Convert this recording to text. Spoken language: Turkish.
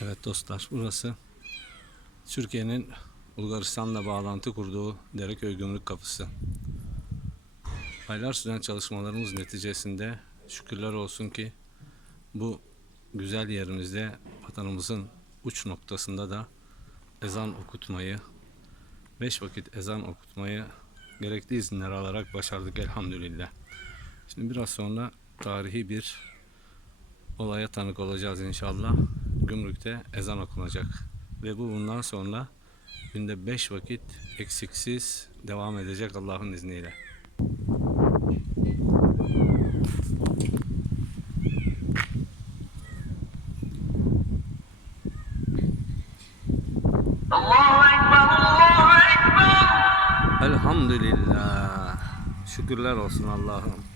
Evet dostlar burası Türkiye'nin Bulgaristan'la bağlantı kurduğu Dereköy Gümrük Kapısı. Aylar süren çalışmalarımız neticesinde şükürler olsun ki bu güzel yerimizde vatanımızın uç noktasında da ezan okutmayı, beş vakit ezan okutmayı gerekli izinler alarak başardık elhamdülillah. Şimdi biraz sonra tarihi bir olaya tanık olacağız inşallah gümrükte ezan okunacak. Ve bu bundan sonra günde beş vakit eksiksiz devam edecek Allah'ın izniyle. Elhamdülillah. Şükürler olsun Allah'ım.